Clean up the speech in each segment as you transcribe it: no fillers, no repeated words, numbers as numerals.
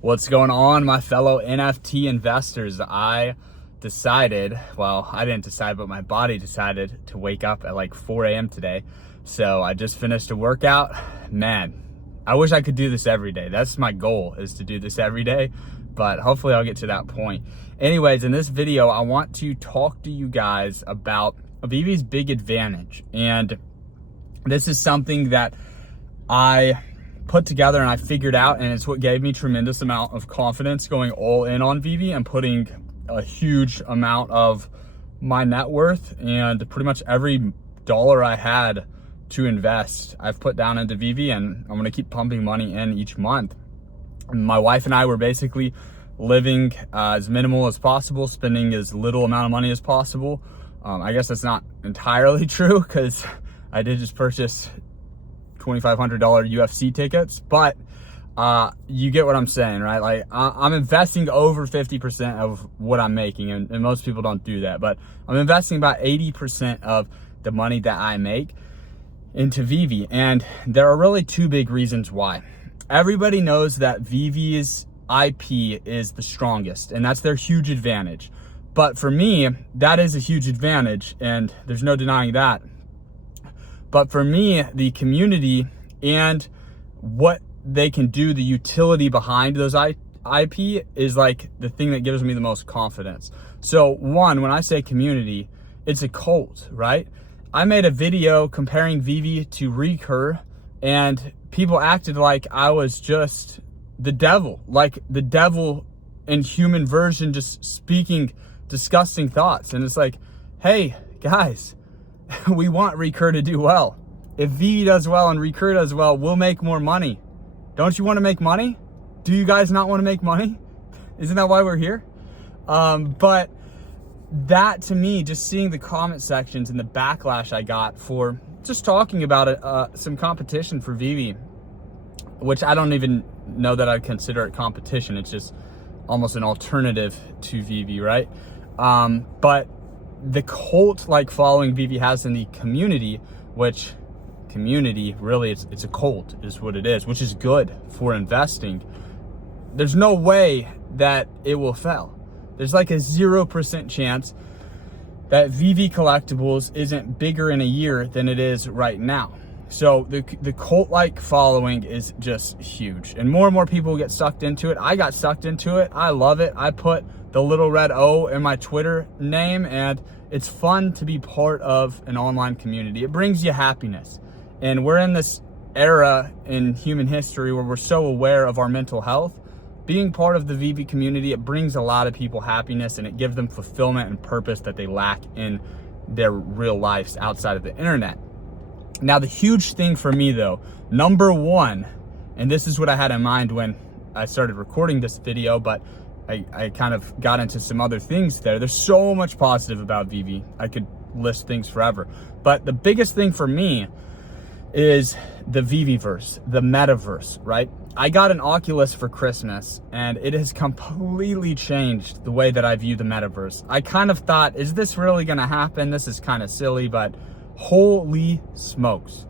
What's going on, my fellow NFT investors? I decided, well, I didn't decide, but my body decided to wake up at like 4 a.m. today. So I just finished a workout. Man, I wish I could do this every day. That's my goal, is to do this every day, but hopefully I'll get to that point. Anyways, in this video, I want to talk to you guys about Veves Big Advantage. And this is something that I put together and I figured out, and it's what gave me tremendous amount of confidence going all in on Veve and putting a huge amount of my net worth and pretty much every dollar I had to invest I've put down into Veve, and I'm gonna keep pumping money in each month. And my wife and I were basically living as minimal as possible, spending as little amount of money as possible. I guess that's not entirely true, because I did just purchase $2,500 UFC tickets, but you get what I'm saying, right? Like I'm investing over 50% of what I'm making, and most people don't do that, but I'm investing about 80% of the money that I make into Veve. And there are really two big reasons why. Everybody knows that Veve's IP is the strongest, and that's their huge advantage. But for me, that is a huge advantage, and there's no denying that. But for me, the community and what they can do, the utility behind those IP is like the thing that gives me the most confidence. So one, when I say community, it's a cult, right? I made a video comparing Veve to Recur, and people acted like I was just the devil, like the devil in human version, just speaking disgusting thoughts. And it's like, hey guys, we want Recur to do well. If Veve does well and Recur does well, we'll make more money. Don't you want to make money? Do you guys not want to make money? Isn't that why we're here? But that, to me, just seeing the comment sections and the backlash I got for just talking about it, some competition for Veve, which I don't even know that I'd consider it competition. It's just almost an alternative to Veve, right? But the cult-like following Veve has in the community, which community really it's a cult is what it is, which is good for investing. There's no way that it will fail. There's like a 0% chance that Veve Collectibles isn't bigger in a year than it is right now. So the cult-like following is just huge, and more people get sucked into it. I got sucked into it. I love it. I put the little red O in my Twitter name, and it's fun to be part of an online community. It brings you happiness. And we're in this era in human history where we're so aware of our mental health. Being part of the Veve community, it brings a lot of people happiness, and it gives them fulfillment and purpose that they lack in their real lives outside of the internet. Now, the huge thing for me though, number one, and this is what I had in mind when I started recording this video, but I kind of got into some other things there. There's so much positive about Veve. I could list things forever. But the biggest thing for me is the Veveverse, the Metaverse, right? I got an Oculus for Christmas, and it has completely changed the way that I view the Metaverse. I kind of thought, is this really gonna happen? This is kind of silly, but holy smokes.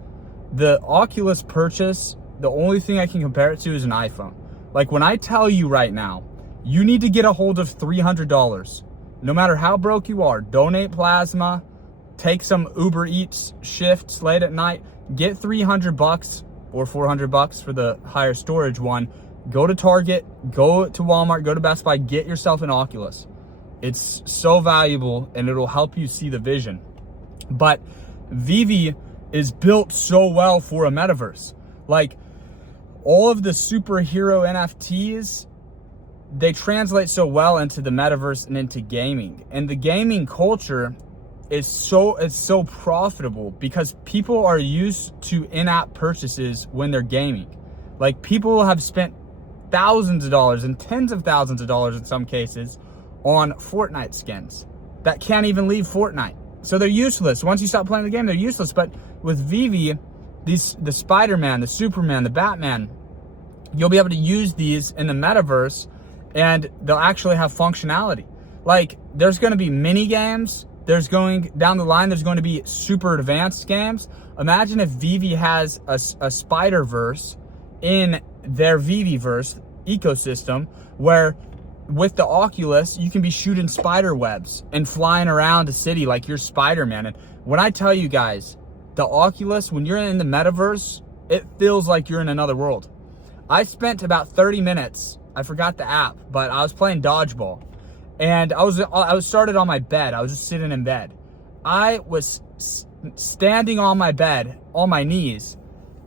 The Oculus purchase, the only thing I can compare it to is an iPhone. Like when I tell you right now, you need to get a hold of $300. No matter how broke you are, donate plasma, take some Uber Eats shifts late at night, get $300 or $400 for the higher storage one. Go to Target, go to Walmart, go to Best Buy, get yourself an Oculus. It's so valuable, and it'll help you see the vision. But Veve is built so well for a metaverse. Like all of the superhero NFTs, they translate so well into the metaverse and into gaming. And the gaming culture is so profitable because people are used to in-app purchases when they're gaming. Like people have spent thousands of dollars and tens of thousands of dollars in some cases on Fortnite skins that can't even leave Fortnite. So they're useless. Once you stop playing the game, they're useless. But with Veve, the Spider-Man, the Superman, the Batman, you'll be able to use these in the metaverse, and they'll actually have functionality. Like there's going to be mini games. There's going down the line, there's going to be super advanced games. Imagine if Veve has a Spider-Verse in their Veveverse ecosystem where with the Oculus, you can be shooting spider webs and flying around a city like you're Spider-Man. And when I tell you guys, the Oculus, when you're in the Metaverse, it feels like you're in another world. I spent about 30 minutes, I forgot the app, but I was playing dodgeball. And I was started on my bed. I was just sitting in bed. I was standing on my bed, on my knees,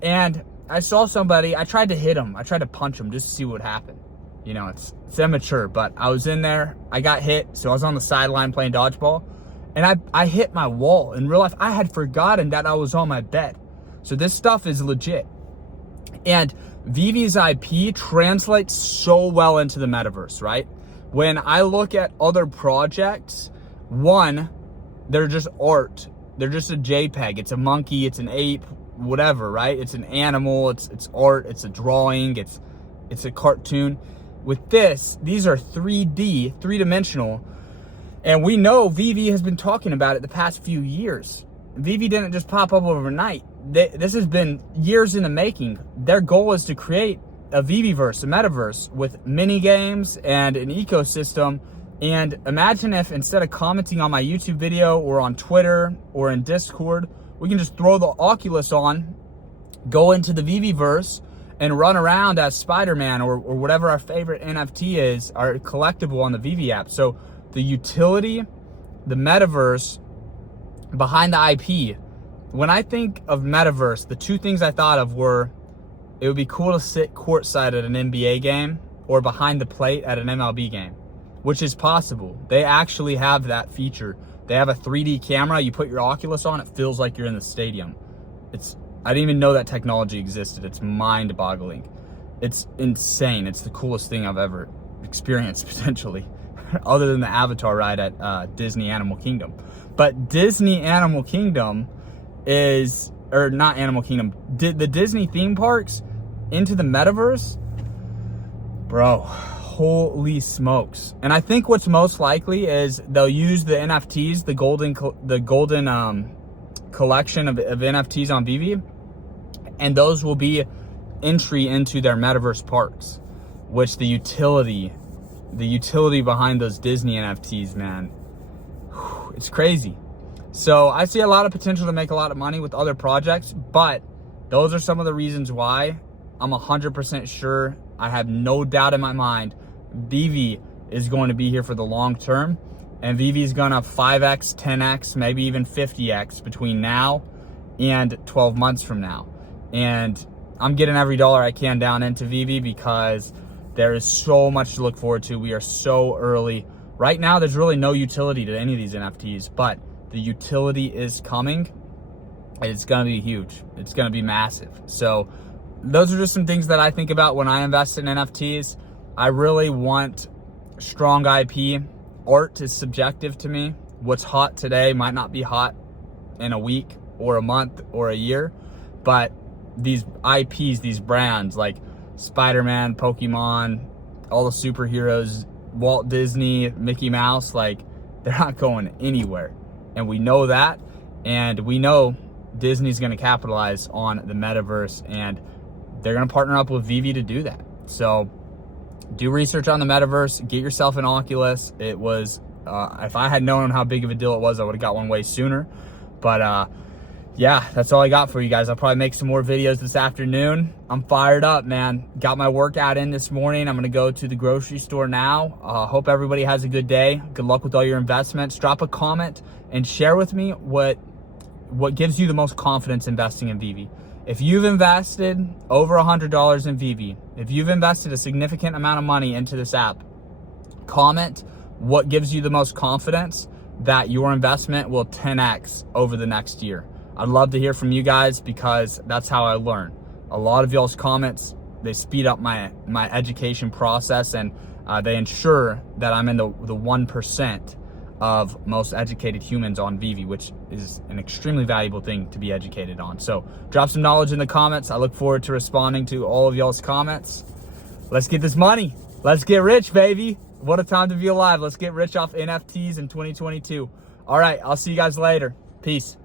and I saw somebody. I tried to hit him. I tried to punch him just to see what would happen. You know, it's immature, but I was in there. I got hit, so I was on the sideline playing dodgeball, and I hit my wall. In real life, I had forgotten that I was on my bed. So this stuff is legit. And Veve's IP translates so well into the Metaverse, right? When I look at other projects, one, they're just art. They're just a JPEG. It's a monkey, it's an ape, whatever, right? It's an animal, it's art, it's a drawing, it's a cartoon. With this, these are 3D, three-dimensional, and we know Veve has been talking about it the past few years. Veve didn't just pop up overnight. This has been years in the making. Their goal is to create a Veveverse, a Metaverse, with mini games and an ecosystem. And imagine if instead of commenting on my YouTube video or on Twitter or in Discord, we can just throw the Oculus on, go into the Veveverse, and run around as Spider-Man or whatever our favorite NFT is, our collectible on the Veve app. So the utility, the Metaverse, behind the IP. When I think of Metaverse, the two things I thought of were, it would be cool to sit courtside at an NBA game or behind the plate at an MLB game, which is possible. They actually have that feature. They have a 3D camera. You put your Oculus on, it feels like you're in the stadium. I didn't even know that technology existed. It's mind-boggling. It's insane. It's the coolest thing I've ever experienced, potentially, other than the Avatar ride at Disney Animal Kingdom. But Disney Animal Kingdom is, or not Animal Kingdom, the Disney theme parks into the Metaverse, bro, holy smokes. And I think what's most likely is they'll use the NFTs, the golden collection of NFTs on Veve, and those will be entry into their Metaverse parks, which the utility behind those Disney NFTs, man, it's crazy. So I see a lot of potential to make a lot of money with other projects, but those are some of the reasons why I'm 100% sure, I have no doubt in my mind, Veve is going to be here for the long term. And Veve is gonna 5x, 10x, maybe even 50x between now and 12 months from now. And I'm getting every dollar I can down into Veve because there is so much to look forward to. We are so early. Right now, there's really no utility to any of these NFTs, but the utility is coming. And it's gonna be huge. It's gonna be massive. So those are just some things that I think about when I invest in NFTs. I really want strong IP. Art is subjective to me. What's hot today might not be hot in a week or a month or a year, but these IPs, these brands like Spider-Man, Pokemon, all the superheroes, Walt Disney, Mickey Mouse, like, they're not going anywhere. And we know that, and we know Disney's gonna capitalize on the Metaverse, and they're gonna partner up with Veve to do that. So do research on the Metaverse, get yourself an Oculus. It was, if I had known how big of a deal it was, I would have got one way sooner. But yeah, that's all I got for you guys. I'll probably make some more videos this afternoon. I'm fired up, man. Got my workout in this morning. I'm gonna go to the grocery store now. Hope everybody has a good day. Good luck with all your investments. Drop a comment and share with me what gives you the most confidence investing in Veve. If you've invested over $100 in Veve, if you've invested a significant amount of money into this app, comment what gives you the most confidence that your investment will 10x over the next year. I'd love to hear from you guys because that's how I learn. A lot of y'all's comments, they speed up my education process, and they ensure that I'm in the 1% of most educated humans on Veve, which is an extremely valuable thing to be educated on. So drop some knowledge in the comments. I look forward to responding to all of y'all's comments. Let's get this money. Let's get rich, baby. What a time to be alive. Let's get rich off NFTs in 2022. All right, I'll see you guys later. Peace.